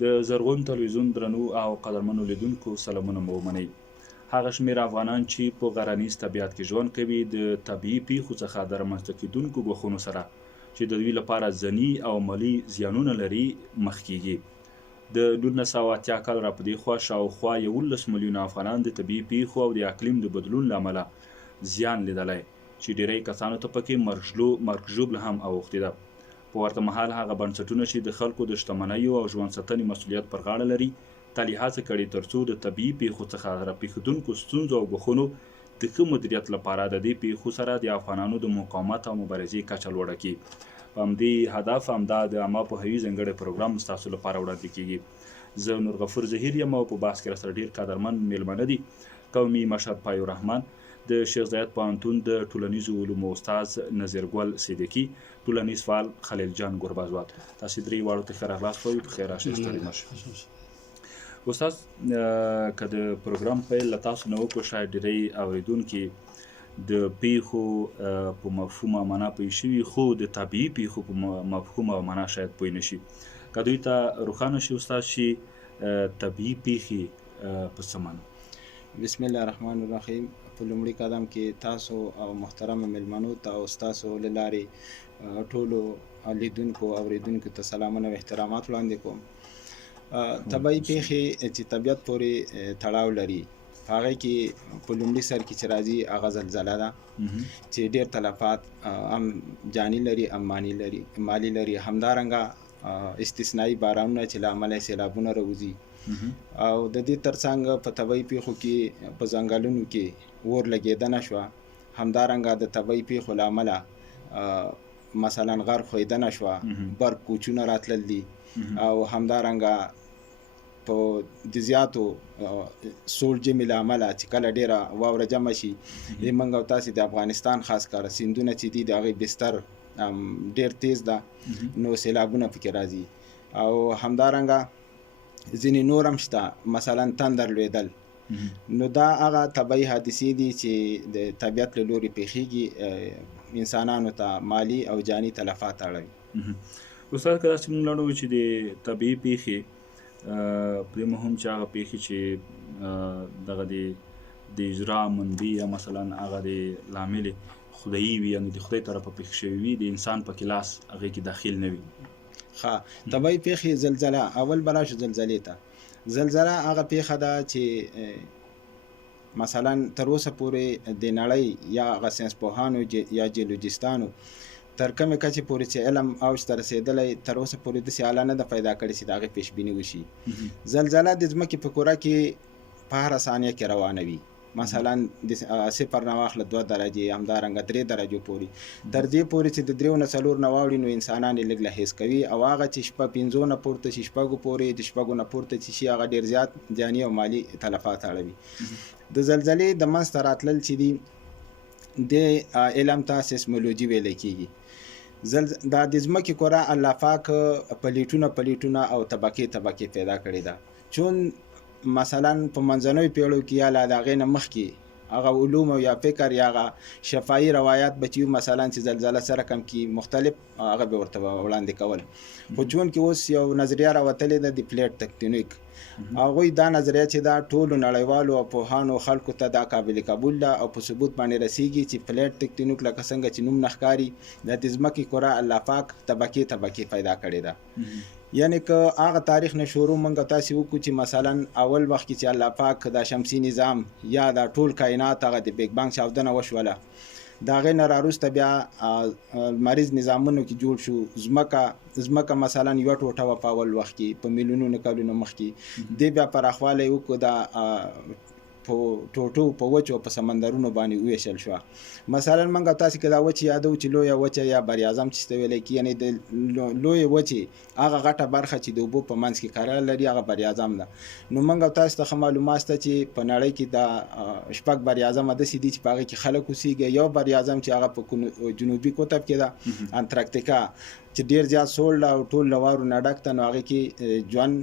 د زرغون تلویزیون درنو او قدرمنو لیدونکو سلامونه مو ومنئ. هغه شمېر افغانان چې په غرنیز طبیعت کې ژوند کوي د طبیعي پیښو څخه د رامنځته کېدونکو ګواښونو سره چې د دوی لپاره ځني او مالي زیانونه لري مخ کیږي. د 1980 کال را په دې خوا شاوخوا 11 میلیونه افغانان د طبیعي پیښو او د اقلیم د بدلون له امله زیان لیدلی چې ډیری کسانو ته پکې مرګ ژوبله هم اوښتې ده. په ورته مهال هغه بنسټونه چې د خلکو د شتمنیو او ژوند ساتنې مسؤلیت پر غاړه لري تل یې هڅه کړې ترڅو د طبیعي پیښو څخه راپېښېدونکو ستونزو او ګواښونو د ښه مدیریت لپاره د دې پیښو سره د افغانانو د مقاومت او مبارزې کچه لوړه کړي. په همدې هدف همدا د عامه پوهاوي ځانګړی پروګرام ستاسو لپاره وړاندې کیږي. زه نورغفور ظهیر یم او په بحث کې راسره ډېر قدرمن میلمانه دي. قومي مشر پایو رحمان، د شیخ زاید پوهنتون د ټولنیزو علومو استاد نظیرګل صدیقي، ټولنیز فعال خلیل جان ګوربازوات. تاسې درې واړو ته ښه راغلاست وایو. په خیر راشئ، ستړي مه شئ. استاد، که د پروګرام پیل له تاسو نه وکړو، شاید ډېری اورېدونکي د پیښو په مفهوم او معنا پوه شوي، خو د طبیعي پیښو په مفهوم او معنا شاید پوه نه شي. که دوی ته روښانه شي استاد چې طبیعي پیښې په څه معنی؟ بسم الله الرحمن الرحیم. په لومړي قدم کې تاسو او محترمه میلمنو ته او ستاسو له لارې ټولو لیدونکو او اورېدونکو ته سلامونه او احترامات وړاندې کوم. طبیعي پیښې چې طبیعت پورې تړاو لري، هغه کې په لومړي سر کې چې راځي هغه زلزله ده چې ډېر تلفات هم جاني لري هم مالي لري. همدارنګه استثنایی بارانونه چې له امله سیلابونه راوځي، او د دې ترڅنګ په طبیعي پیښو کې په ځنګلونو کې اور لګېدنه شوه. همدارنګه د طبیعي پیښو له امله مثلا غر ښویدنه شوه، برق کوچونه راتلل دي، او همدارنګه په د زیاتو سوړ ژمي له امله چې کله ډېره واوره جمع شي، موږ او تاسې د افغانستان خاص کر سیندونه چې دي د هغې بستر ډېر تیز ده، نو سیلابونه پکې راځي. او همدارنګه ځینې نور هم شته، مثلا تندر لوېدل. نو دا هغه طبیعي حادثې دي چې د طبیعت له لوري پیښیږي، انسانانو ته مالی او جاني تلفات اړوي. استاد، که داسې موږ لرو چې د طبیعي پیښې پرې مهم چې هغه پیښې چې دغه د اجرا منبع یا مثلا هغه د لامل خدایي وي، یعنې د خدای طرفه پیښ شوي وي، د انسان پکې لاس هغې کې داخل نه وي. طبیعي پیښې زلزله، اول به راشو زلزلې ته. زلزله هغه پیښه ده چې مثلا تر اوسه پورې د نړۍ یا هغه ساینسپوهانو یا جیولوجستانو تر کومې کچې پورې چې علم اوج ته رسېدلی، تر اوسه پورې داسې آله نه ده پیدا کړې چې د هغې پیشبیني وشي. زلزله د ځمکې په کره کې په هره ثانیه کې روانه وي، مثلا د 0 نه واخله 2 درجې، همدارنګه 3 درجو پورې، تر دې پورې چې د 3 نه 4 نه واوړي نو انسانان یې لږ لحیظ کوي، او هغه چې شپه 5 نه پورته شي، شپږو پورې، د شپږو نه پورته چې شي، هغه ډېر زیات جاني او مالي تلفات اړوي. د زلزلې د منځته راتلل چې دي د علم ته سیسمولوژي ویلی کېږي. دا د ځمکې کره الله پاک پلیټونه او طبقې پیدا کړې ده، چون مثلا په منځنیو پیړیو کې یا له هغې نه مخکې هغه علوم او یا فکر یا هغه شفاهي روایات به چې مثلا چې زلزله سره کم کې مختلف هغه به ورته وړاندې کول. خو چون کې اوس یو نظریه راوتلې ده د پلیټ تکتونیک، هغوی دا نظریه چې دا ټولو نړیوالو او پوهانو خلکو ته دا قابل قبول ده او په ثبوت باندې رسیږي چې پلیټ تکتونیک لکه څنګه چې نوم نه ښکاري، د ځمکې کره الله پاک طبقې پیدا کړې ده. یعنی که هغه تاریخ نه شروع موږ تاسې وکړو چې مثلا اول وخت کې چې الله پاک دا شمسي نظام یا دا ټول کائنات هغه د بیگ بانګ چاودنه وشوله، د هغې نه راوروسته بیا لمریز نظامونو کې جوړ شو. ځمکه مثلا یوه ټوټه وه په اول وخت کې په میلیونونو کلونو مخکې، دې بیا پراخوالی وکړو، دا په ټوټو په وچو په سمندرونو باندې وویشل شوه. مثلا موږ تاسې که دا وچې یادو چې لویه وچه یا بریاعظم چې ته ویلی کېږي، یعنې د لویې وچې هغه غټه برخه چې د اوبو په منځ کې قرار لري هغه بریاعظم ده. نو موږ تاسو ته ښه معلومات شته چې په نړۍ کې دا 6 بریاعظمه داسې دي چې په هغې کې خلک اوسېږي. یو بریاعظم چې هغه په جنوبي قطب کې ده، انتارکتیکا، چې ډېر زیات سوړ ده او ټول له واورو نه ډک ده، نو هغې کې ژوند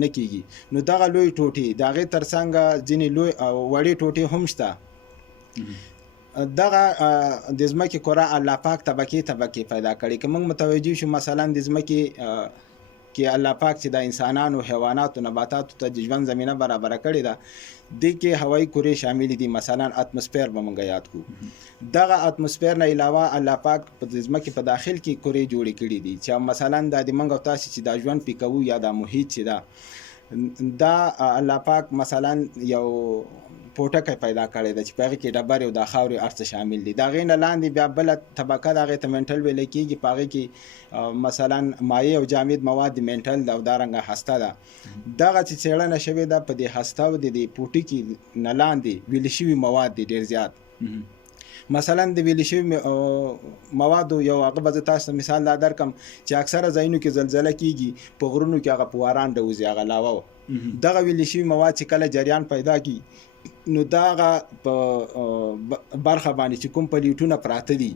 نه کېږي. نو دغه لوی ټوټې د هغې تر څنګ ځینې لوی وړې ټوټې هم شته. دغه د ځمکې کره الله پاک طبقې پیدا کړي. که موږ متوجه شو مثلا د ځمکې کې الله پاک چې د انسانانو حیواناتو نباتاتو ته د ژوند زمینه برابره کړې ده دې کې هوایي کورې شامل دي مثلا اتموسفیر به موږ یاد کړو دغه اتموسفیر نه علاوه الله پاک په ځمکې په داخل کې کورې جوړې کړي دي چې مثلا د موږ او تاسو چې دا ژوند پې کوو یا د محیط چې ده دا الله پاک مثلا یو پوټکی پیدا کړی ده چې په هغې کې ډبرې او د خاورې هر څه شامل دي د هغې نه لاندې بیا بله طبقه د هغې ته منټل ویلی کېږي په هغې کې مثلا مایع او جامد مواد د منټل او دارنګه هسته ده دغه چې څېړنه شوې ده په دې هسته او د دې پوټکي نه لاندې ویلې شوي مواد دي ډېر زیات مثلا د ویلې شوي موادو یو هغه به زه تاسو ته مثال دا درکړم چې اکثره ځایونو کې زلزله کېږي په غرونو کې هغه په واران ډوځي هغه لاوه دغه ویلې شوي مواد چې کله جریان پیدا کړي نو دا هغه په برخه باندې چې کوم پلیټونه پراته دي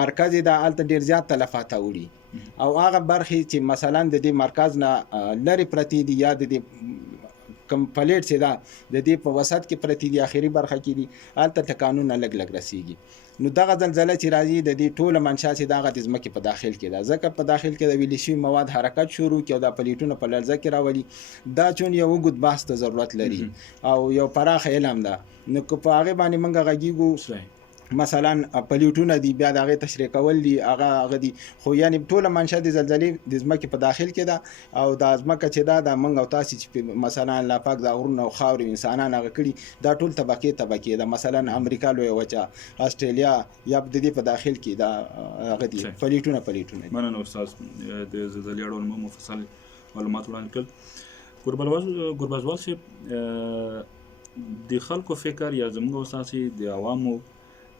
مرکز یې دا هلته ډېر زیات تلفات وړي او هغه برخې چې مثلا د دې مرکز نه لرې پرتې دي یا د دې کم پلیټ چې دا د دې په وسط کې پرتې دي آخري برخه کې دي هلته ټکانونه لږ رسیږي نو دغه زلزله چې راځي د دې ټوله منشا چې دغه د ځمکې په داخل کې ده ځکه په داخل کې د ویلې شوي مواد حرکت شروع کړي او دا پلیټونه په لړزه کې راولي دا چون یو اوږد بحث ته ضرورت لري او یو پراخه علم ده نو که په هغې باندې موږ غږیږو مثلا پلیټونه دي بیا د هغې تشریح کول دي هغه دي خو یعنې ټوله منشا د زلزلې د ځمکې په داخل کې ده او دا ځمکه چې ده د موږ او تاسې چې مثلا الله پاک د غرونه او خاورې انسانان هغه کړي دا ټول طبقې ده مثلا امریکا لویه وچه استرالیا یا د دې په داخل کې دا هغه دي پلیټونه مننه استاد د زلزلې اړوند مفصل معلومات وړاندې کړل ګربزوال صاحب د خلکو فکر یا زموږ او ستاسې د عوامو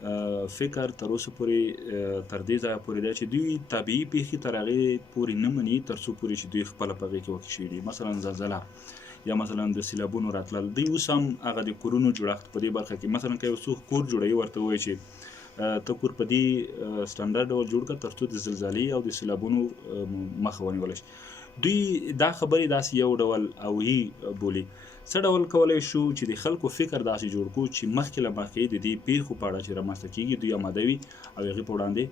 فکر تر اوسه پورې تر دې ځایه پورې دی چې دوی طبیعي پیښې تر هغې پورې نه مني تر څو پورې چې دوی خپله په هغې کې واقع شوي دي مثلا زلزله یا مثلا د سیلابونو راتلل دوی اوس هم هغه د کورونو جوړښت په دې برخه کې مثلا که یو څوک کور جوړوي ورته ووایي چې ته کور په دې سټنډرډ ډول جوړ کړه تر څو د زلزلې او د سیلابونو مخه ونیولی شي دوی دا خبرې داسې یو ډول اوهی بولي څه ډول کولی شو چې د خلکو فکر داسې جوړ کړو چې مخکې له مخکې د دې پیښو په اړه چې رامنځته کېږي دوی اماده وي او هغې په وړاندې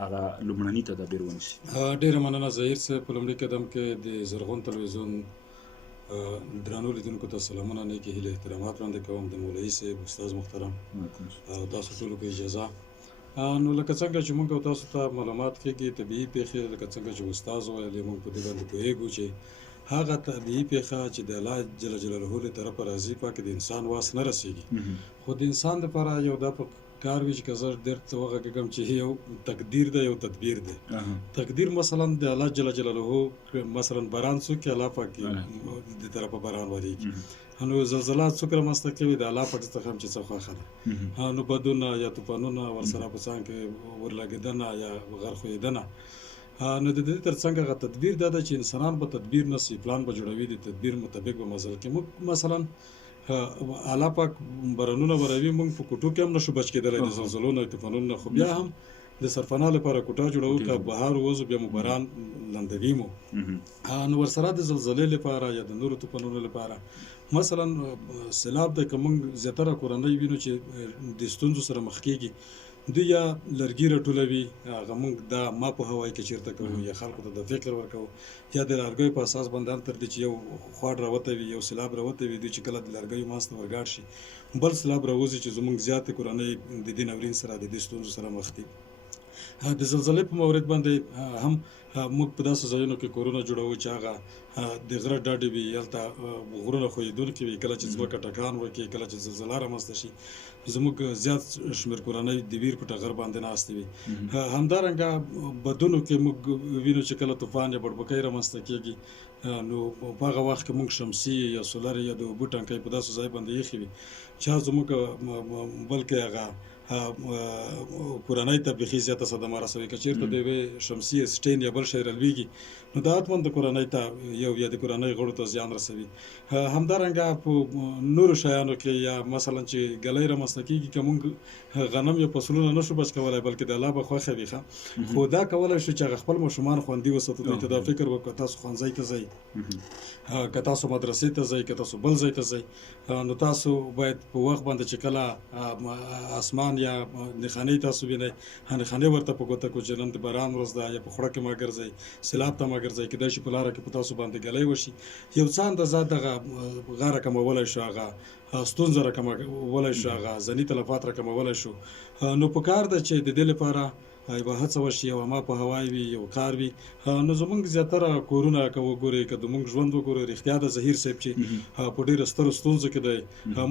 هغه لومړني تدابیر ونیسي ډېره مننه ظهیر صاحب په لومړي قدم کې د زرغون تلویزیون درنو لیدونکو ته سلامونه نیکې هیلې احترامات وړاندې کوم د مولوي صاحب استاد محترم او تاسو ټولو کې اجازه نو لکه څنګه چې موږ او تاسو ته معلومات کېږي طبیعي پیښې لکه څنګه چې استاد ویلې موږ په دې باندې پوهېږو چې هغه طبیعي پیښه چې د الله جل جلاله له طرفه راځي پاکې د انسان واس نه رسېږي خو د انسان دپاره یو دا په کار وي چې که زه ډېر څه وغږېږم چې یو تقدیر ده یو تدبیر ده تقدیر مثلا د الله جل جلاله مثلا باران څوک الله پاک د طرفه باران ورېږي نو زلزله څوک رامنځته کوي د الله پاک څخه هم چې څه خوښه ده نو بدونه یا طوفانونه ورسره په څنګ کې ورلګېدنه یا غرخوېدنه نو د دې ترڅنګ هغه تدبیر دا ده چې انسانان به تدبیر نسي پلان به جوړوي د تدبیر مطابق به مزل کې موږ مثلا الله پاک بارانونه وروي موږ په کوټو کې هم نشو بچ کېدلی د زلزلو نه طوفانونو خو بیا هم د سرپناه لپاره کوټه جوړو که بهار ووځو بیا مو باران لندوي مو نو ورسره د زلزلې لپاره یا د نورو طوفانونو لپاره مثلا سیلاب د که موږ زیاتره کورنۍ وینو چې د ستونزو سره مخ کېږي دوی یا لرګي راټولوي هغه موږ دا ما پوهوی که چېرته کوو یا خلکو ته د فکر ورکوو یا د لرګیو په اساس باندې هم تر دې چې یو خواډ راوتی وي یو سیلاب راوتی وي دوی چې کله د لرګیو منځ ته ورګاډ شي بل سیلاب راوځي چې زموږ زیاتې کورنۍ د دې ناورین سره د دې ستونزو سره مخ دي د زلزلې په مورد باندې هم موږ په داسې ځایونو کې کورونه جوړوو چې هغه د غره ډاډې وي هلته غرونه ښویېدونکي وي کله چې ځمکه ټکان وکړي کله چې زلزله رامنځته شي زموږ زیات شمېر کورنۍ د ویر په ټغر باندې ناستې وي همدارنګه بدونو کې موږ وینو چې کله طوفان یا بړبکۍ رامنځته کېږي نو په هغه وخت کې موږ شمسي یا سولر یا د اوبو ټنکۍ په داسې ځای باندې ایښې وي چې زموږ بلکې هغه کورنۍ ته بیخي زیاته صدمه رسوي که چېرته د یوې شمسي سټین یا بل شی رالویږي نو دا حتما د کورنۍ ته یو یا د کورنۍ غړو ته زیان رسوي همدارنګه په نورو شیانو کې یا مثلا چې ګلۍ رامنځته کېږي که موږ غنم یا فصلونه نشو بچ کولی بلکې د الله به خوښه وي ښه خو دا کولی شو چې هغه خپل ماشومان خوندي وساتو دوی ته دا فکر وکړو که تاسو ښوونځی ته ځئ که تاسو مدرسې ته ځئ که تاسو بل ځای ته ځئ نو تاسو باید په وخت باندې چې کله اسمان یا نښانې تاسو وینئ نښانې ورته په ګوته کړو چې نن د باران ورځ ده یا په خوړه کې مه ګرځئ سیلاب ته مه راګرځي کېدای شي په لاره کې په تاسو باندې ګلۍ وشي یو څه اندازه دغه غاره کمولی شو هغه ستونزه راکمولی شو هغه ځاني تلفات راکمولی شو نو په کار ده چې د دې لپاره یوه هڅه وشي یو ما په هوای وي یو کار وي نو زمونږ زیاتره کورونه که وګورئ که زمونږ ژوند وګورئ رښتیا د ظهیر صاحب چې په ډېرو سترو ستونزو کې دی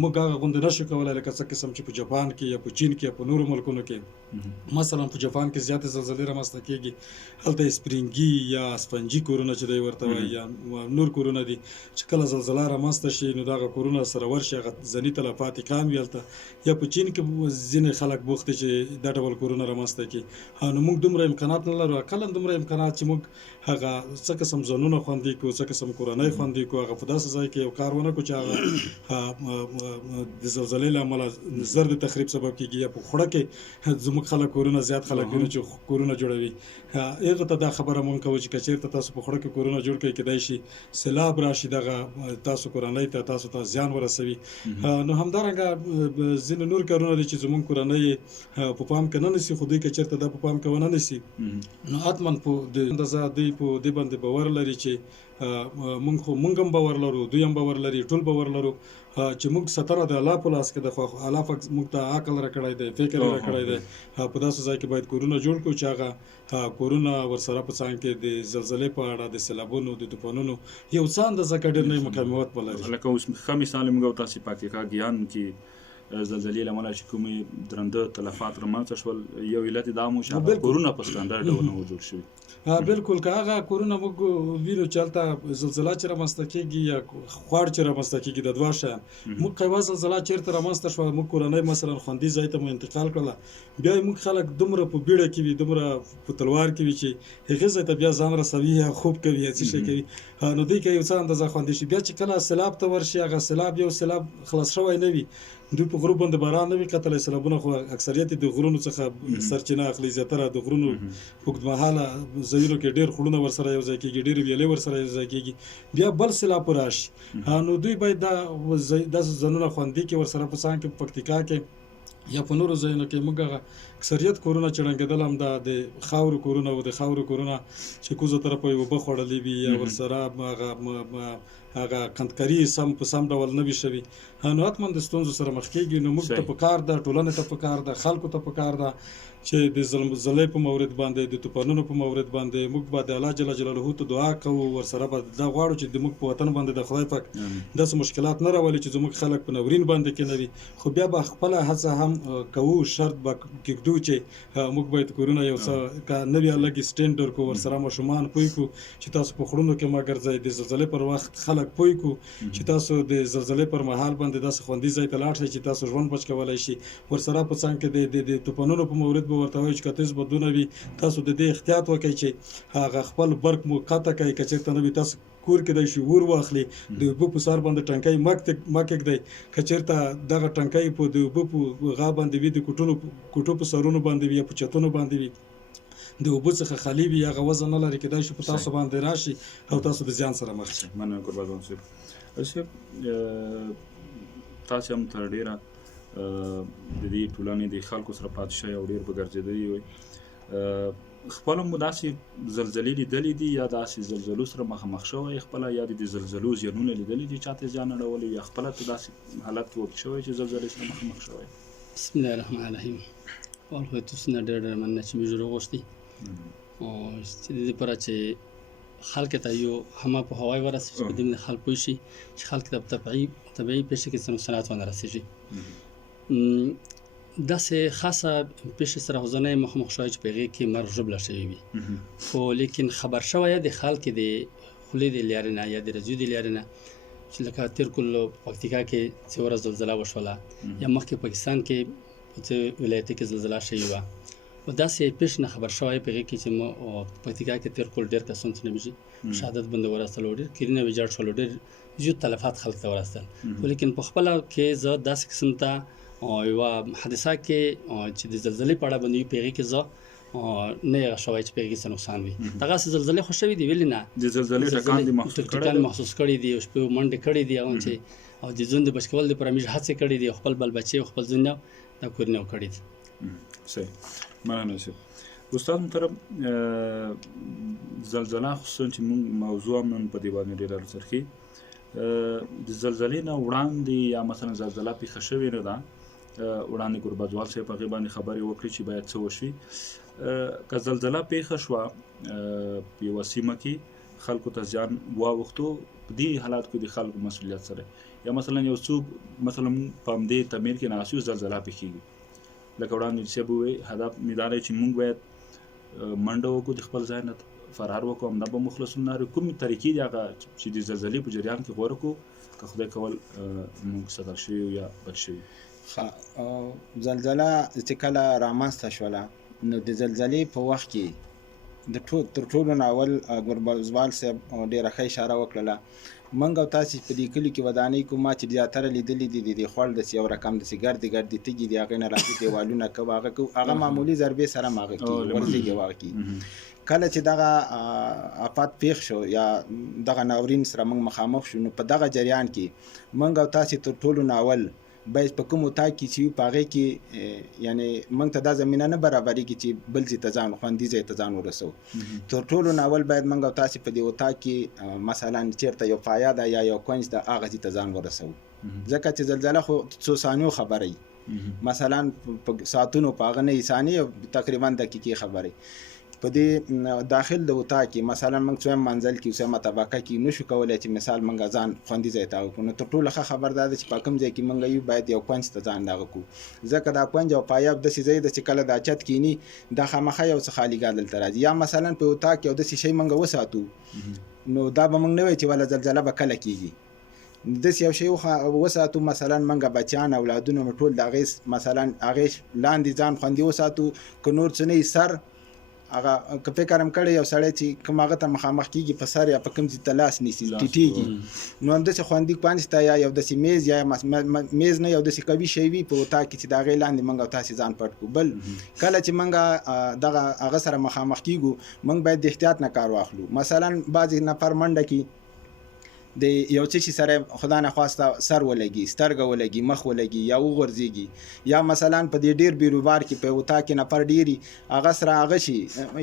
موږ هغه غوندې نشو کولی لکه څه قسم چې په جاپان کې یا په چین کې یا په نورو ملکونو کې مثلا په جاپان کې زیاتې زلزلې رامنځته کېږي هلته سپرینګي یا اسفنجي کورونه چې دی ورته وایي یا نور کورونه دي چې کله زلزله رامنځته شي نو دغه کورونه سره ورشي هغه ځاني تلفات یې کم وي هلته یا په چین کې ځینې خلک بوخت دي چې دا ډول کورونه رامنځته کړي نو موږ دومره امکانات نه لرو اقلا دومره امکانات چې موږ هغه څه قسم ځانونه خوندي کړو څه قسم کورنۍ خوندي کړو هغه په داسې ځای کې یو کار ونه کړو چې هغه د زلزلې له امله زر د تخریب سبب کېږي یا په خوړه کې زموږ خلک کورونه زیات خلک وینو چې کورونه جوړوي هغه ته دا خبره مونږ کوو چې که چېرته تاسو په خوړه کې کورونه جوړ کړئ کېدای شي سیلاب راشي دغه تاسو کورنۍ ته تاسو ته زیان ورسوي نو همدارنګه ځینې نور کارونه دي چې زموږ کورنۍ په پام کې نه نیسي خو دوی که چېرته دا په پام کې ونه نیسي نو حتما په د اندازه دوی په دې باندې باور لري چې مونږ هم باور لرو دوی هم باور لري ټول باور لرو چې موږ ستره د الله په لاس کې د خو الله پاک موږ ته عقل راکړی دی فکر راکړی دی په داسې ځای کې باید کورونه جوړ کړو چې هغه کورونه ورسره په څنګ کې د زلزلې په اړه د سیلابونو د طوفانونو یو څه اندازه ډېر نه مقاومت ولري لکه اوس ښه مثال موږ تاسو پکتیکا ګیان کې زلزلې له امله چې کومې درنده تلفات رامنځته شول یو علت دا مو چې کورونه په سټانډرډ ډول نه جوړ شوي بالکل که هغه کورونه موږ وینو چې هلته زلزله چې رامنځته کېږي یا خوار چې رامنځته کېږي د دوه شیان موږ که یوه زلزله چېرته رامنځته شوه موږ کورنۍ مثلا خوندي ځای ته مو انتقال کړله بیا یې موږ خلک دومره په بیړه کې وي دومره په تلوار کې وي چې هغې ځای ته بیا ځان رسوي یا خوب کوي یا څه شی کوي نو دوی که یو څه اندازه خوندي شي بیا چې کله سیلاب ته ورشي هغه سیلاب یو سیلاب خلاص شوی نه وي دوی په غرو باندې باران نه وي کتلی سیلابونه خو اکثریت د غرونو څخه سرچینه اخلي زیاتره د غرونو اوږدمهاله ځایونو کې ډېر خړونه ورسره یو ځای کېږي ډېرې ویلې ورسره یو ځای کېږي بیا بل سیلاب راشي نو دوی باید دا ځانونه خوندي کړي ورسره په څنګ کې پکتیکا کې یا په نورو ځایونو کې موږ هغه اکثریت کورونه چې ړنګېدل هم د خاورو کورونه او د خاورو کورونه چې کوزو طرفه یې اوبه خوړلې وي یا ورسره هغه قندکري سم په سم ډول نه وي شوي نو حتما د ستونزو سره مخ کېږي نو موږ ته په کار ده ټولنې ته په کار ده خلکو ته په کار ده چې د زلزلې په مورد باندې د طوفانونو په مورد باندې موږ به د الله جل جلاله ته دعا کوو ورسره به دا غواړو چې د موږ په وطن باندې د خدای پاک داسې مشکلات نه راولي چې زموږ خلک په ناورین باندې کېنوي خو بیا به خپله هڅه هم کوو شرط به کېږدو چې موږ باید کورونه یو څه که نوي لږ سټینډر کو ورسره ماشومان پوه کړو چې تاسو په خړونو کې مه ګرځئ د زلزلې پر وخت خلک پوه کړو چې تاسو د زلزلې پر مهال باندې داسې خوندي ځای ته لاړ شئ چې تاسو ژوند بچ کولی شي ورسره په څنګ کې د طوفانونو په مورد ورته وایي چې که تیز بادونه وي تاسو د دې احتیاط وکړئ چې هغه خپل برق مو قطع کړئ که چېرته نه وي تاسو کور کېدای شي اور واخلي د اوبه په سر باندې ټنکی مه کېږدئ که چېرته دغه ټنکی په د اوبه په غا باندې وي د کوټو په سرونو باندې وي یا په چتونو باندې وي د اوبو څخه خالي وي هغه وزن نه لري کېدای شي په تاسو باندې راشي او تاسو د زیان سره مخ شئ مننه قربان صاحب تاسو هم تر ډېره د دې ټولنې د خلکو سره پاتې شئ او ډېر په ګرځېدلي وئ خپله مو داسې زلزلې لیدلې دي یا داسې زلزلو سره مخامخ شوی خپله یا د زلزلو زیانونه لیدلي دي چاته زیان اړولی یا خپله ته داسې حالت وکړ شوی چې زلزلې سره مخامخ شوی بسم الله الرحمن الرحیم اول خو تاسو نه ډېر مننه چې موږ راغوښتي او چې د دې لپاره چې خلک ته یو همه په هوای ورسېږي چې په دې باندې خلک پوه شي چې خلک ته طبیعي پیښې کې څه نقصانات ونه رسېږي داسې خاصه پیښې سره خو زه نه یم مخامخ شوی چې په هغې کې مرګ ژوبله شوی وي خو لیکن خبر شوی د خلک د خولې د لارې نه یا د رجیو د لارې نه چې لکه تېر کل پکتیکا کې څه ورځ زلزله وشوله یا مخکې پاکستان کې په څه ولایتو کې زلزله شوې وه و داسې پیښې نه خبر شوی په هغې کې چې پکتیکا کې تېر کل ډېر کسان چې نمیږي شهادت باندې ورسول ډېر کلونه ویجاړ شول ډېر زیات تلفات خلک ته ورسېدل خو لیکن په خپله کې زه داسې قسم ته یوه حادثه کې چې د زلزلې په اړه باندې وي په هغې کې زه نه یم شوی چې په هغې کې څه نقصان وي دغسې زلزلې خو شوي دي ولې نه د زلزلې ټکان دې محسوس کړی دي او شپې منډې کړې دي او چې او د ژوند د بچ کولو دپاره موږ هڅې کړې دي خپل بل بچې او خپل ژوند دا کورونه کړي دي صحیح مننه صاحب استاد محترم زلزله خصوصا چې موږ موضوع هم نن په دې باندې ډېره راڅرخي د زلزلې نه وړاندې یا مثلا زلزله پیښه شوې نه ده وړاندې ګوربزوال صاحب هغې باندې خبرې وکړې چې باید څه وشي که زلزله پیښه شوه په یوه سیمه کې خلکو ته زیان واوښتو په دې حالات کې د خلکو مسؤلیت سره یا مثلا یو څوک مثلا په همدې تعمیر کې ناست یو زلزله پیښیږي لکه وړاندې صاحب وویل هدف مې دا دی چې موږ باید منډه وکړو د خپل ځای نه فرار وکړو همدا به مخلصون نارو کومې طریقې دي هغه چې د زلزلې په جریان کې غوره کړو که خدای کول موږ سدل شوي یا بچ شوي زلزله چې کله رامنځته شوله نو د زلزلې په وخت کې تر ټولو نه اول ګوربزوال صاحب ډېره ښه اشاره وکړله موږ او تاسې په دې کلي کې ودانۍ کوو ما چې زیاتره لیدلي دي د خوړ داسې یو رقم داسې ګردې ګردې تږي دي هغې نه راځي دیوالونه کوو هغه معمولي ضربې سره هم هغه کېږي ورزېږي هغه کېږي کله چې دغه آفات پیښ شو یا دغه ناورین سره موږ مخامخ شو نو په دغه جریان کې موږ او تاسې تر ټولو نه اول باید په کوم اتاق کې چې په هغې کې یعنې موږ ته دا زمینه نه برابرېږي چې بل ځای ته ځان خوندي ځای ته ځان ورسوو تر ټولو نه اول باید موږ او تاسې په دې اتاق کې مثلا چېرته یو پایه ده یا یو کونج ده هغه ځای ته ځان ورسوو ځکه چې زلزله خو څو ثانیو خبره وي مثلا په ساعتونو په هغه نه ثانیې تقریبا دقیقې خبرې په دې داخل د اتاق کې مثلا موږ څویم منزل کې اوسه طبقه کې نشو کولی چې مثال موږ ځان خوندي ځای ته وکړو نو تر ټولو ښه خبر دا ده چې په کوم ځای کې موږ یو باید یو کونج ته ځان دغه کړو ځکه دا کونج او پایاب داسې ځای ده چې کله دا چت کینی دا خامخا یو څه خالیګاه دلته راځي یا مثلا په اتاق کې یو داسې شی موږ وساتو نو دا به موږ نه وایو چې وله زلزله به کله کېږي داسې یو شی وساتو مثلا موږ بچیان اولادونه مو ټول د هغې مثلا هغې لاندې ځان خوندي وساتو که نور څه نه سر هغه که فکر هم کړی یو سړی چې کوم هغه ته مخامخ کېږي په سر یا په کوم ځای ته لاس نیسي ټیټېږي نو همداسې خوندي کونج ته یا یو داسې میز یا میز نه یو داسې قوي شی وي په اتاق کې چې د هغې لاندې موږ او تاسې ځان پټ کړو بل کله چې موږ دغه هغه سره مخامخ کېږو موږ باید د احتیاط نه کار واخلو مثلا بعضې نفر منډه کې د یو څه شي سره خدا نخواسته سر ولګي سترګه ولګي مخ ولګي یا وغورځېږي یا مثلا په دې ډېر بیروبار کې په اتاق کې نفر ډېري هغه سره هغه شي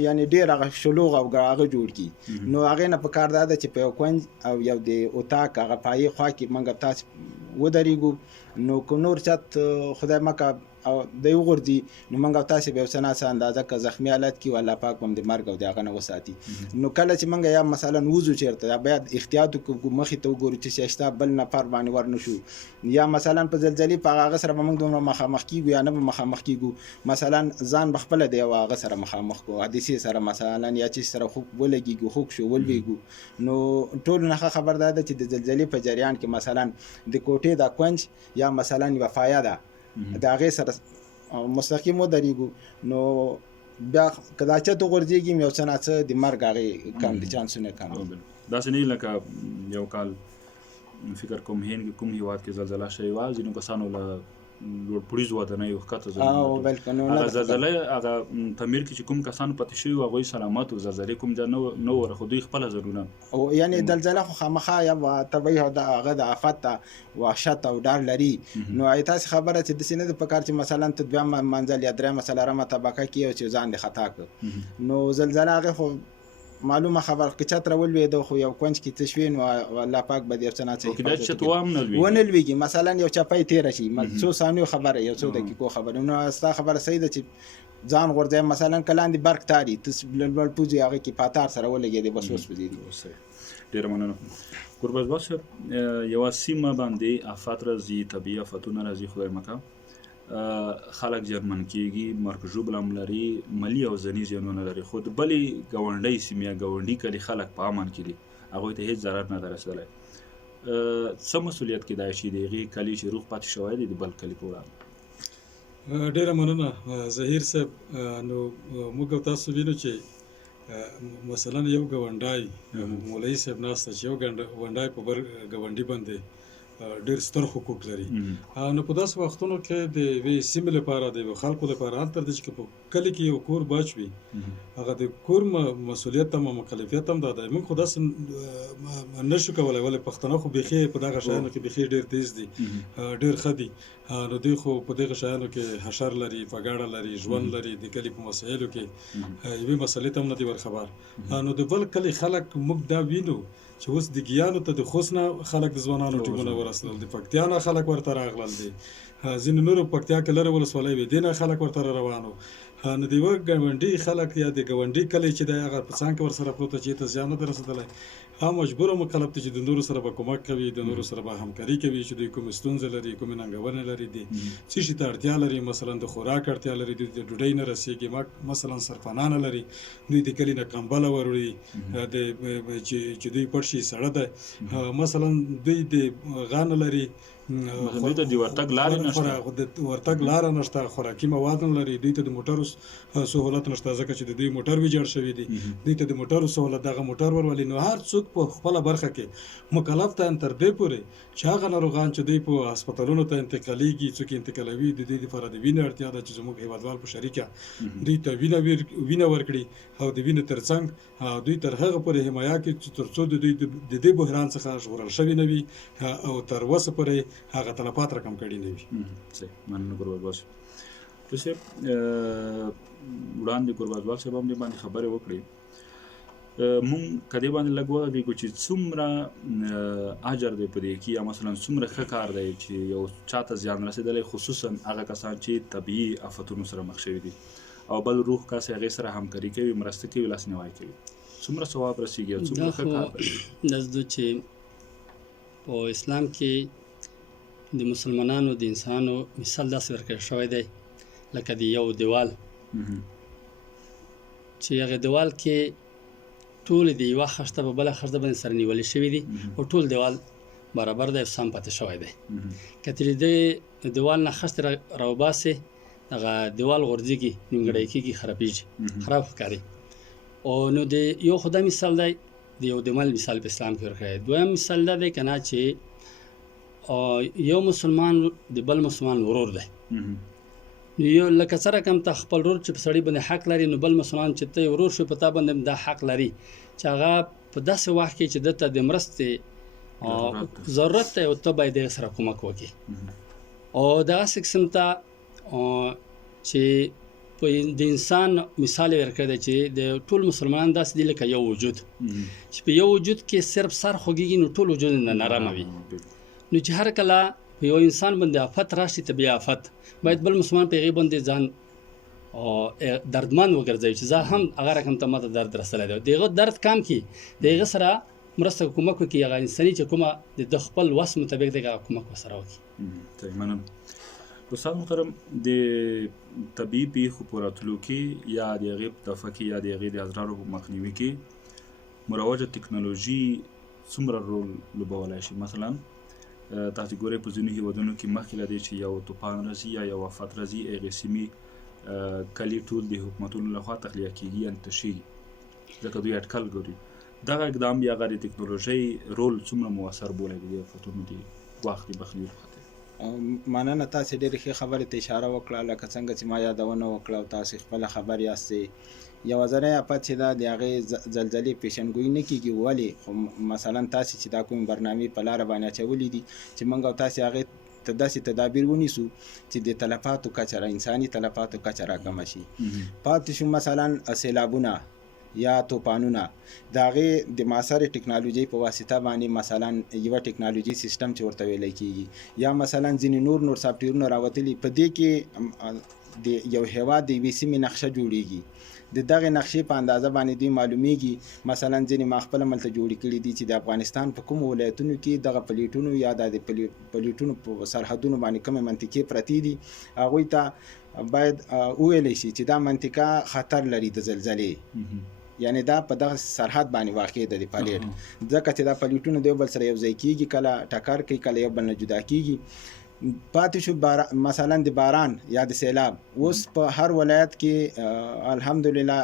یعنې ډېر هغه شلوغ او هغه جوړ کړي نو هغې نه پکار دا ده چې په یو کونج او یو د اتاق هغه پایې خوا کې موږ تاسې ودرېږو نو که نور چت خدای مکه او دی وغورځي نو موږ او تاسې به یو څه ناڅه اندازه که زخمي حالت کې الله پاک به هم د مرګ او د هغه نه وساتي نو کله چې موږ یا مثلا وځو چېرته یا باید احتیاط وکړو مخې ته وګورو چې شته بل نفر باندې ور نه شو یا مثلا په زلزلې په هغه سره به موږ دومره مخامخ کېږو یا نه به مخامخ کېږو مثلا ځان به خپله د یو هغه سره مخامخ کړو حادثې سره مثلا یا چې سره خوک ولګېږو خوک شو ولوېږو نو ټولو نه ښه خبر دا ده چې د زلزلې په جریان کې مثلا د کوټې دا کونج یا مثلا یوه فایه ده د هغې سره مستقیم ودرېږو نو بیا که دا چت وغورځېږي یو څه ناڅه د مرګ هغې کم دي چانسونه کم دي داسې نه لکه یو کال فکر کوم هند کې کوم هېواد کې زلزله شوې وه ځینو کسانو له لوړپوړیزو ودانیو ښکته هغه زلزله هغه تعمیر کې چې کوم کسان پاتې شوي وو هغوی سلامت وو زلزلې کوم ځای نه وره خو دوی خپله ضرورونه یعنې زلزله خو خامخا یا طبعي هغه د آفت وحشت او ډار لري نو تاسې خبره چې داسې نه ده په کار چې مثلا ته دویم منزل یا درېیمه څلورمه طبقه کې یو چې ځان دې خطا کړ نو زلزله هغې خو معلومه خبر که چت راولوېده خو یو کونج کې څه شوې نو الله پاک به د یو څه ناڅه ونه لوېږي مثلا یو چپی تېره شي څو ثانیو خبره یو څو دقیقو خبره نو ستا خبره صحیح ده چې ځان غورځوي مثلا که لاندې برق تاري ته لوړ پوځي هغې کې پاتار سره ولګېدې بس وسوځېدي ډېره مننه ګوربزوال صاحب یوه سیمه باندې آفات راځي طبیعي آفتونه راځي خدای مکه خلک جرمن کېږي مرګ ژوبله هم لري ملي او ځني زیانونه لري خو د بلې ګاونډۍ سیمې یا ګاونډي کلي خلک په امن کې دي هغوی ته هېڅ ضرر نه ده رسولی څه مسؤلیت کېدای شي د هغې کلي چې روغ پاتې شوی دی د بل کلي په وړاندې ډېره مننه ظهیر صاحب نو موږ او تاسو وینو چې مثلا یو ګاونډی مولوي صاحب ناسته چې یو ګاونډی په بل ګاونډي باندې ډېر ستر حقوق لري نو په داسې وختونو کې د یوې سیمې لپاره د یوه خلکو لپاره هلته دی چې کلی کې یو کور باچ وي هغه د کور مسؤلیت هم مکلفیت هم ده موږ خو داسې نشو کولی ولې پښتانه خو بیخي په دغه شیانو کې بیخي ډېر تیز دي ډېر ښه دي نو دوی خو په دغه شیانو کې حشر لري فګاړه لري ژوند لري د کلي په مسایلو کې یوې مسلې ته هم نه دي ورخبر نو د بل کلي خلک موږ دا وینو چې اوس د ګیانو ته د خوسنه خلک د ځوانانو ټیمونه ورسول د پکتیا نه خلک ورته راغلل دي ځینې نورو پکتیا کې لره ولسوالۍ وي دې نه خلک ورته روانو نو د یوه ګاونډي خلک یا د ګاونډي کلی چې دی هغه په څنګ کې ورسره پروت چې ته زیان نه دی رسېدلی هغه مجبور او مکلف دی چې د نورو سره به کومک کوي د نورو سره به همکاري کوي چې دوی کومې ستونزې لري کومې ننګونې لري دي څه شي ته اړتیا لري مثلا د خوراک اړتیا لري دوی د ډوډۍ نه رسېږي مثلا سرپناه نه لري دوی د کلي نه کمبله وروړي چې دوی پټ شي سړه ده مثلا دوی د غا نه لري دوی ته د ورتګ لارې نشته ورتګ لاره نشته خوراکي مواد نه لري دوی ته د موټرو سهولت نشته ځکه چې د دوی موټر ویجاړ شوي دي دوی ته د موټرو سهولت دغه موټر ورولي نو هر څوک په خپله برخه کې مکلف ته تر دې پورې چې هغه ناروغان چې دوی په هسپتالونو ته انتقالیږي څوک انتقالوي د دوی لپاره د وینې اړتیا ده چې زموږ هیوادوال په شریکه دوی ته وینه ورکړي او د وینې ترڅنګ دوی تر هغه پورې حمایه کړي چې تر څو د دوی د دې بحران څخه ژغورل شوي نه وي او تر اوسه پورې هغه تلفات رقم کړي نه وي صحیح مننه ګوربازوال صاحب صاحب وړاندې ګوربازوال صاحب هم دې باندې خبرې وکړې مونږ کدی باندې لګ وغږیږو چې څومره اجر دی په دې کې یا مثلا څومره ښه کار دی چې یو چاته زیان رسېدلی خصوصا هغه کسان چې طبیعي آفتونو سره مخ شوي دي او بل روح کس هغې سره همکاري کوي مرسته کوي لاسنیوی کوي څومره ثواب رسیږي او څومره ښه کار دی دا چې په اسلام کې د مسلمانانو د انسانانو مثال داسې ورکړل شوی دی لکه د یو دیوال چې هغه دیوال کې ټول د یوه خښته په بله خښته باندې سره نیولې شوي دي او ټول دیوال برابر دی سم پاتې شوی دی که ترې د دیوال نه خښته راوباسې هغه دیوال غورځېږي نیمګړی کېږي خرابېږي خراب ښکاري او نو د یو خو دا مثال دی د یو دیوال مثال په اسلام کې ورکړی دویم مثال دا دی که نه چې یو مسلمان د بل مسلمان ورور دی یو لکه سره کم ته خپل ورور چې په سړي باندې حق لري نو بل مسلمان چې ته ورور شو په تا باندې دا حق لري چې هغه په داسې وخت کې چې دته د مرستې ضرورت دی او ته باید یې سره کومک وکړي او داسې قسم ته چې په د انسان مثال ورکړی دی چې د ټول مسلمانان داسې دي لکه یو وجود چې په یو وجود کې صرف سر خوږېږي نو ټول وجود نرمه وي نو چې هر کله په یو انسان باندې آفت راشي طبیعي آفت باید بل مسلمان په هغې باندې ځان دردمن وګرځوي چې زه هم هغه رقم ته ماته درد رسولی دی د هغه درد کم کړي د هغه سره مرسته کومک وکړي هغه انساني چې کومه د خپل وس مطابق دی هغه کومک ورسره وکړي صحیح مننه استاد محترم د طبیعي پیښو په راتلو کې یا د هغې په دفع کې یا د هغې د اضرارو په مخنیوي کې مروجه ټکنالوژي څومره رول لوبولی شي مثلا تاسو ګورئ په ځینو هېوادونو کې مخکې له دې چې یو طوفان راځي یا یو آفت راځي هغې سیمې کلي ټول د حکومتونو لخوا تخلیه کېږي یا تشېږي ځکه دوی اټکل ګوري دغه اقدام یا هغه د ټکنالوژۍ رول څومره مؤثر بولی د آفتونو د وخت د مخنیوي په خاطر مننه تاسې ډېرې ښې خبرې ته اشاره وکړه لکه څنګه چې ما یادونه وکړه او تاسې خپله خبر یاستئ یوازینی آفت چې دا د هغې زلزلې پیشنګویي نه کېږي ولې خو مثلا تاسې چې دا کومې برنامې په لاره باندې اچولي دي چې موږ او تاسې هغې ته داسې تدابیر ونیسو چې د تلفاتو کچه انساني تلفاتو کچه راکمه شي پاتې شو مثلا سیلابونه یا طوفانونه د هغې د معاصرې ټکنالوژۍ په واسطه باندې مثلا یوه ټکنالوژي سیسټم چې ورته ویلی کېږي یا مثلا ځینې نور سافټویرونه راوتلي په دې کې د یو هېواد د یوې سیمې نقشه جوړیږي د دغه نقشې په اندازه باندې دوی معلومیږي مثلا ځینې ما خپله ملته جوړې کړي دي چې د افغانستان په کومو ولایتونو کې دغه پلیټونو یا د پلیټونو په سرحدونو باندې کومې منطقې پرتې دي هغوی ته باید وویلی شي چې دا منطقه خطر لري د زلزلې یعنی دا په دغه سرحد باندې واقع ده د پلیټ ځکه چې دا پلیټونه د یو بل سره یو ځای کېږي کله ټکر کوي کله یو بل نه جدا کېږي پاتې شو مثلا د باران یا د سیلاب اوس په هر ولایت کې الحمدلله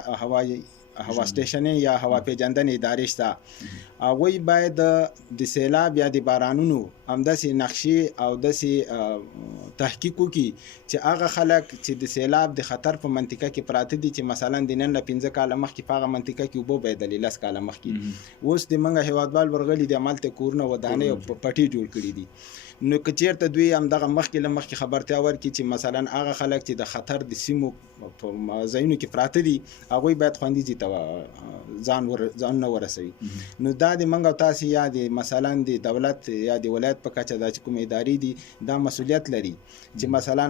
هوا سټیشنې یا هوا پیژندنې ادارې شته هغوی باید د سیلاب یا د بارانونو همداسې نقشې او داسې تحقیق وکړي چې هغه خلک چې د سیلاب د خطر په منطقه کې پراته دي چې مثلا د نن نه 15 کاله مخکې په هغه منطقه کې اوبه بهېدلې 10 کاله مخکې اوس د موږ هېوادوال ورغلي دي همالته کورونه ودانۍ او پټۍ جوړ کړي دي نو که چېرته دوی همدغه مخکې له مخکې خبرتیا ورکړي چې مثلا هغه خلک چې د خطر د سیمو په ځایونو کې پراته دي هغوی باید خوندي ځای ته ځانونه ورسوي نو دا د موږ او تاسې یا د مثلا د دولت یا د ولایت په کچه دا چې کوم ادارې دي دا مسؤلیت لري چې مثلا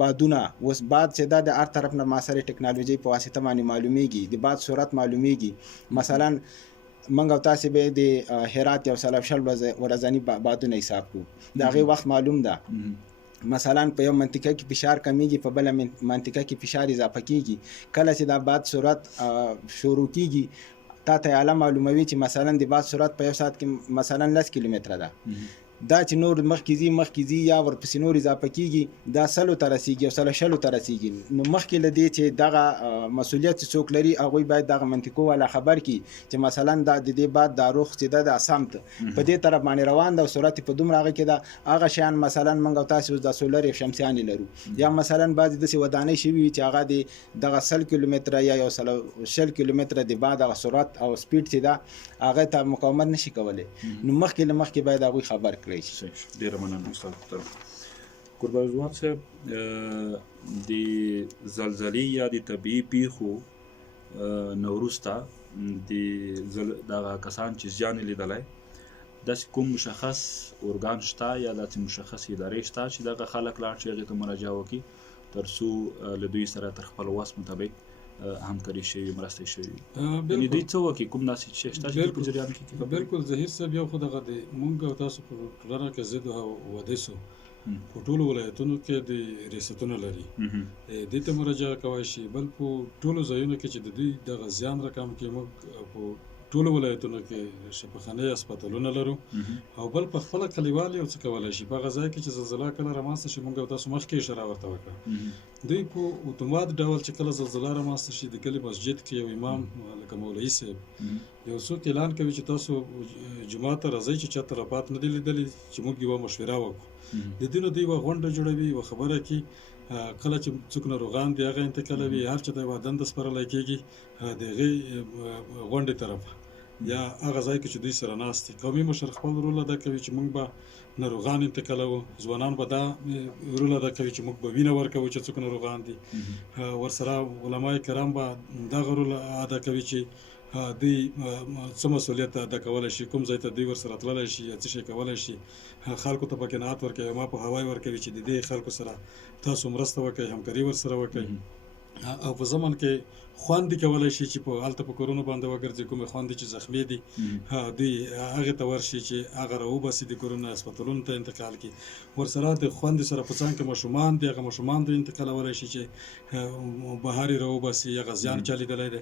بادونه اوس باد چې دا د هر طرف نه ما سره ټکنالوژي په واسطه باندې معلومیږي د باد سرعت معلومیږي مثلا منګ او تاسې به د هرات یو سلب شل ورځنی بادونه حساب کړو د هغې وخت معلوم ده مثلا په یو منطقه کې فشار کمیږي په بله منطقه کې فشار اضافه کیږي کله چې دا باد سرعت شروع کیږي تا ته اعلی معلوموي چې مثلا د باد سرعت په یو ساعت کې مثلا 10 کیلومتره ده دا چې نور مخکې ځي یا ورپسې نور اضافه کیږي دا 100 ته رسیږي او 100 ته رسیږي نو مخکې له دې چې دغه مسؤلیت څوک لري هغوی باید دغه منطقو والا خبر کړي چې مثلا دا د دې باد دا رخ چې ده د سمت په دې طرف باندې روان ده او سرعت په دومره هغه کې ده هغه شیان مثلا موږ او تاسې اوس د سولر شمسیانې لرو یا مثلا بعضې داسې ودانۍ شوي وي چې هغه د دغه 100 کیلومتره یا 100 کیلومتره د باد هغه سرعت او سپیډ چې ده هغه ته مقاومت نشي کولی نو مخکې له مخکې باید هغوی خبر کړی شي ډیره مننه استاد محترم ګربز صاحب د زلزلې یا د طبیعي پیښو نه وروسته دغه کسان چې زیان یې لیدلی داسې کوم مشخص ارګان شته یا داسې مشخص ادارې شته چې دغه خلک لاړ شي هغې ته مراجعه وکړي تر څو له دوی سره تر خپل وس مطابق همکاري شوي مرسته شوي یعنې دوی څه وکړي کوم داسې شی شته چې په جریان کې بالکل ظهیر صاحب یو خو دغه د مونږ او تاسو په ټولنه کې ضد او حوادثو په ټولو ولایتونو کې د ریاستونه لري دې ته مراجعه کولی شي بل په ټولو ځایونو کې چې د دوی دغه زیان رقم کې موږ په ټولو ولایتونو کې شفاخانې هسپتالونه لرو او بل په خپله کلیوال یو څه کولی شي په هغه ځای کې چې زلزله کله رامنځته شي موږ او تاسو مخکې اشاره ورته وکړه دوی په اتومات ډول چې کله زلزله رامنځته شي د کلي مسجد کې یو امام لکه مولوي صاحب یو څوک اعلان کوي چې تاسو جومات ته راځئ چې چاته رپات نه دي لیدلي چې موږ یوه مشوره وکړو د دې نه دوی یوه غونډه جوړوي یوه خبره کوي کله چې څوک ناروغان دي هغه انتقالوي هر چا ته یوه دنده سپارلی کېږي د هغې غونډې طرف یا هغه ځای کې چې دوی سره ناست دي قومي مشر خپل رول ادا کوي چې موږ به ناروغان انتقالوو ځوانان به دا رول ادا کوي چې موږ به وینه ورکوو چې څوک ناروغان دي ورسره علما کرام به دغه رول ادا کوي چې دوی څه مسؤلیت ادا کولی شي کوم ځای ته دوی ورسره تللی شي یا څه شی کولی شي خلکو ته پکې نعت ورکوي ما په هوای ورکوي چې د دې خلکو سره تاسو مرسته وکړئ همکاري ورسره وکړئ او په زمن کې خوندې کولی شي چې په هلته په کورونو باندې وګرځي کومې خوندې چې زخمي دي دوی هغې ته ورشي چې هغه راوباسي د کورونو هسپتالونو ته انتقال کړي ورسره د خوندې سره په څنګ کې ماشومان دي هغه ماشومان دوی انتقالولی شي چې بهر یې راوباسي هغه زیان چا لیدلی دی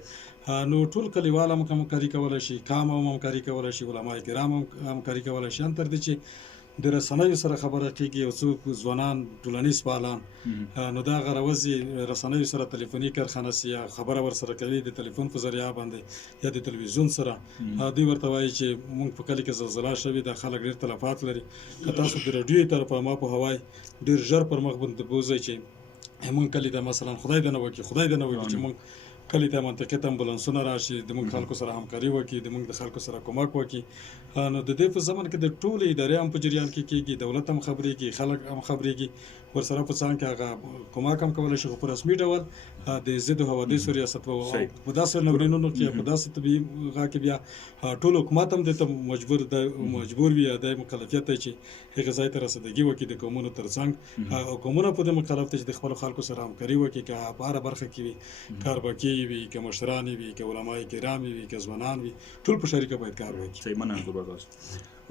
نو ټول کلیوال هم همکاري کولی شي کام هم همکاري کولی شي علما کرام هم همکاري کولی شي تر دې چې د رسنیو سره خبره کېږي یو څوک ځوانان ټولنیز فعالان نو دا هغه راوځي رسنیو سره تلیفوني کارخانه سي یا خبره ورسره کوي د تلیفون په ذریعه باندې یا د تلویزیون سره دوی ورته وایي چې موږ په کلي کې زلزله شوې ده خلک ډېر تلفات لري که تاسو د راډیو طرفه ما په هوای ډېر ژر پر مخ باندې بوځئ چې موږ کلي ته مثلا خدای دې نه وکړي چې موږ کلی ته منطقې ته امبولانسونه راشي د موږ خلکو سره همکاري وکړي د موږ د خلکو سره کومک وکړي نو د دې په زمن کې د ټولې ادارې هم په جریان کې کېږي دولت هم خبرېږي خلک هم خبرېږي ورسره په څنګ کې هغه کومک هم کولی شي خو په رسمي ډول د ضد حوادثو ریاست په داسې ناورینونو کې په داسې طبیعي هغه کې بیا ټول حکومت هم دې ته مجبور وي یا د مکلفیت دی چې هغې ځای ته رسېدګي وکړي د قومونو تر څنګ او قومونه په دې مکلف دی چې د خپلو خلکو سره همکاري وکړي که په هره برخه کې وي کاربکي وي که مشران وي که علما کرام وي که ځوانان وي ټول په شریکه باید کار وکړي صحیح مننه ګربز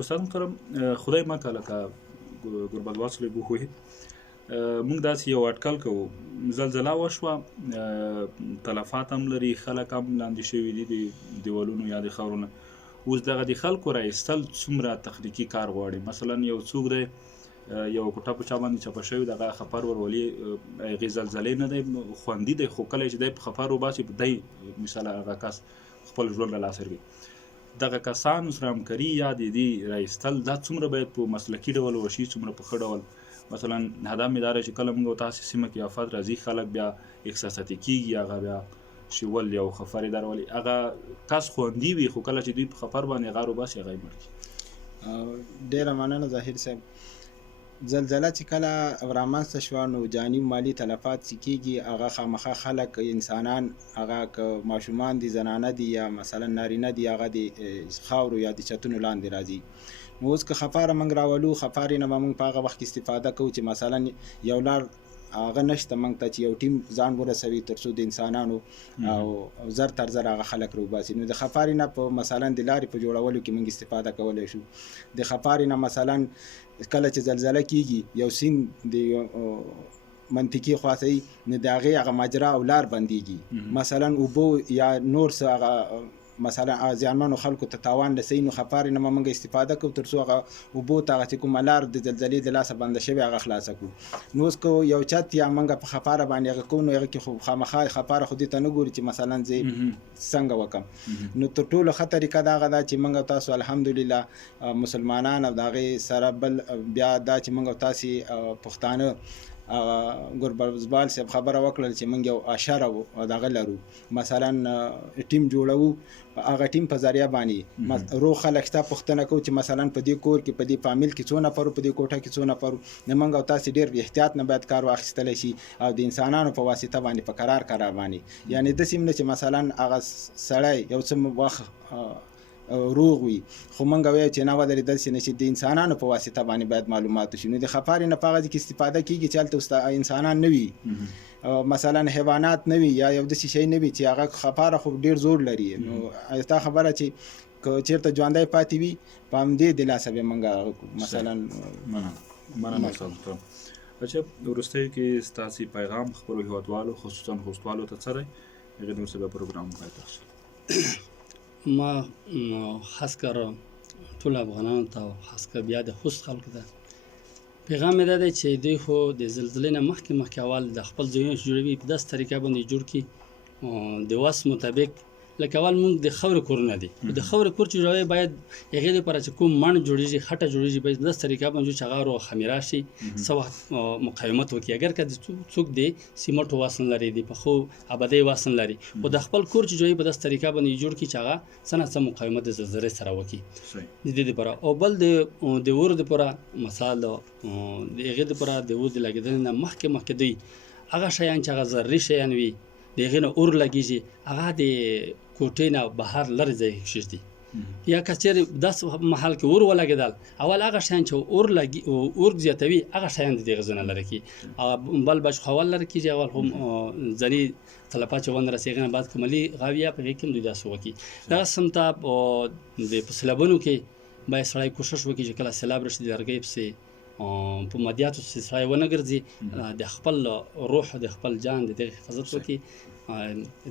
استاد محترم خدای مکه لکه ګربز واصل بوخوي موږ داسې یو اټکل کوو زلزله وشوه تلفات هم لري خلک هم لاندې شوي دي د دیوالونو یا د خاورونه اوس دغه د خلکو را ایستل څومره تخنیکي کار غواړي مثلا یو څوک دی یو کوټه په چا باندې چپه شوې دغه خفر ورولي هغې زلزلې نه دی خوندي دی خو کله چې دی په خفر وباسي دی مثال هغه کس خپل ژوند له لاسه ورکوي دغه کسانو سره همکاري یا د دې رایستل دا څومره باید په مسلکي ډول وشي څومره په ښه ډول مثلا هدف مې دا دی چې کله موږ او تاسې سیمه کې آفت راځي خلک بیا احساساتي کېږي هغه بیا شول یو خفر یې درولي هغه کس خوندي وي خو کله چې دوی په خفر باندې هغه روباسي هغه یې مړ کړي ډېره مننه ظاهر صاحب زلزله چې کله رامنځته شوه نو جاني مالي تلفات چې کېږي هغه خامخا خلک انسانان هغه که ماشومان دي زنانه دي یا مثلا نارینه دي هغه د خاورو یا د چتونو لاندې راځي نو اوس که خفاره موږ راولو خفارې نه به موږ په هغه وخت کې استفاده کوو چې مثلا یو لار هغه نشته موږ ته چې یو ټیم ځان ورسوي تر څو د انسانانو او زر تر زر هغه خلک روباسي نو د خفارې نه په مثلا د لارې په جوړولو کې موږ استفاده کولی شو د خفارې نه مثلا کله چې زلزله کېږي یو سیند د منطقي خواصی نه د هغې هغه مجرا او لار بندېږي مثلا اوبو یا نور څه هغه مثلا زیانمنو خلکو ته تاوان رسوي نو خفارې نه موږ استفاده کوو تر څو هغه اوبو ته هغه چې کومه لار د زلزلې د لاسه بنده شوې هغه خلاصه کړو نو اوس که یو چت یا موږ په خفاره باندې هغه کوو نو هغه کې خو خامخا خفاره خو دې ته نه ګوري چې مثلا زه څنګه وکړم نو تر ټولو ښه طریقه دا هغه ده چې موږ تاسو الحمدلله مسلمانان او د هغې سره بل بیا دا چې موږ تاسې پښتانه ګوربزبال صاحب خبره وکړل چې موږ یو اشاره او دغه لرو مثلا ټیم جوړو هغه ټیم په ذریعه باندې روغ خلک ته پوښتنه کوو چې مثلا په دې کور کې په دې فامیل کې څو نفر په دې کوټه کې څو نفر نو موږ او تاسې ډېر احتیاط نه باید کار واخیستلی شي او د انسانانو په واسطه باندې په قرار باندې یعنی داسې هم نه چې مثلا هغه سړی یو څه وخت روغ وي خو موږ وایو چې نه ودرې داسې نه چې د انسانانو په واسطه باندې باید معلومات وشي نو د خفارې نه په هغه ځای کې استفاده کېږي چې هلته انسانان نه وي مثلا حیوانات نه وي یا یو داسې شی نه وي چې هغه خفاره خو ډېر زور لري نو تا خبره چې که چېرته ژوندی پاتې وي په همدې د لاسه بیا موږ مثلا مننه استاد اچھا وروستیو کې ستاسې پیغام خپلو هیوادوالو خصوصا خوستوالو ته څه دی هغې نه وروسته بیا پروګرام پای ته رسوو ما خاص کر ټول افغانانو ته خاص کر بیا د خوست خلکو ته پیغام مې دا دی چې دوی خو د زلزلې نه مخکې اول د خپل ځایونه جوړوي په داسې طریقه باندې جوړ کړي د وس مطابق لکه اول موږ د خاورې کورونه دي د خاورې کور چې جوړوي باید هغې دپاره چې کوم مڼ جوړېږي خټه جوړېږي باید په داسې طریقه باندې چې هغه روغ خمیره شي څه وخت مقاومت وکړي اگر که څوک د سیمټو واس نه لري د پخو آبادۍ واس نه لري خو د خپل کور چې جوړوي په داسې طریقه باندې جوړ کړي چې هغه څه نه څه مقاومت د زلزلې سره وکړي د دې دپاره او بل د اور دپاره مثال د هغې دپاره د اور د لګېدنې نه مخکې دوی هغه شیان چې هغه ضروري شیان وي د هغې نه اور لګېږي هغه د کوټې نه بهر لرې ځای کې کښېږدي یا که چېرې داسې محل کې اور ولګېدل اول هغه شیان چې اور زیاتوي هغه شیان د دې غذا نه لرې کړي بل بچ خو اول لرې کېږي اول هم ځنې تلفات چې ونه رسېږي نه بعد کمالي غاویه په هغې کې هم دوی داسې وکړي دغه سمته د په سیلابونو کې باید سړی کوشش وکړي چې کله سیلاب راشي د لرګۍ پسې په مادیاتو پسې سړی ونه ګرځي د خپل روح د خپل جان د دغې حفاظت وکړي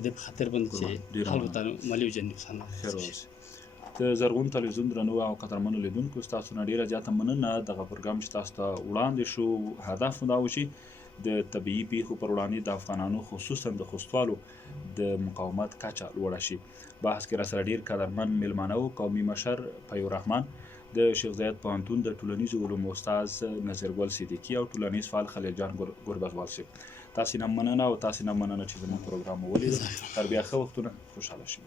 د په خاطر باندې چې خلکو ته مالي او جاني نقصان نه رسي د زرغون تلویزیون درنو او قدرمنو لیدونکو ستاسو نه ډېره زیاته مننه دغه پروګرام چې تاسو ته وړاندې شو هدف دا و چې د طبیعي پیښو پر وړاندې د افغانانو خصوصا د خوستوالو د مقاومت کچه لوړه شي بحث کې راسره ډېر قدرمن میلمانه و قومي مشر پیو رحمان د شیخ زاید پوهنتون د ټولنیزو علومو استاد نظرګل صدیقي او ټولنیز فعال خلیل جان ګربزوال صاحب تاسې نه مننه او تاسې نه مننه چې زموږ پروګرام ولید تر بیا ښه وختونه خوشحاله شئ